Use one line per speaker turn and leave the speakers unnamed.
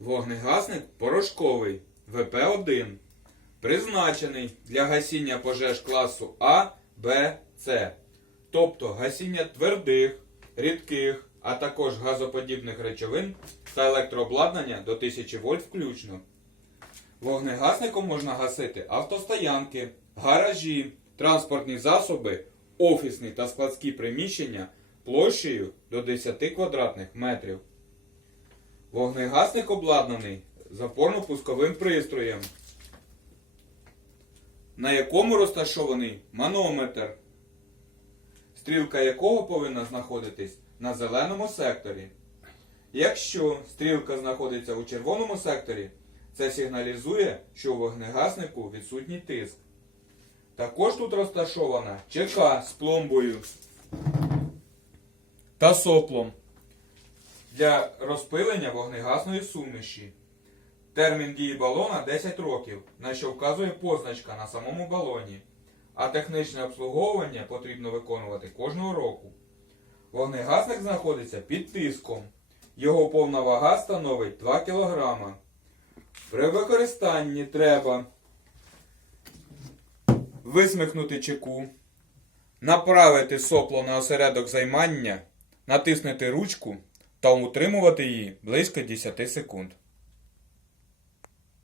Вогнегасник порошковий ВП-1, призначений для гасіння пожеж класу А, Б, С, тобто гасіння твердих, рідких, а також газоподібних речовин та електрообладнання до 1000 вольт включно. Вогнегасником можна гасити автостоянки, гаражі, транспортні засоби, офісні та складські приміщення площею до 10 квадратних метрів. Вогнегасник обладнаний запорно-пусковим пристроєм, на якому розташований манометр, стрілка якого повинна знаходитись на зеленому секторі. Якщо стрілка знаходиться у червоному секторі, це сигналізує, що у вогнегаснику відсутній тиск. Також тут розташована ЧК з пломбою та соплом для розпилення вогнегасної суміші. Термін дії балона 10 років, на що вказує позначка на самому балоні, а технічне обслуговування потрібно виконувати кожного року. Вогнегасник знаходиться під тиском. Його повна вага становить 2 кг. При використанні треба висмикнути чеку, направити сопло на осередок займання, натиснути ручку та утримувати її близько 10 секунд.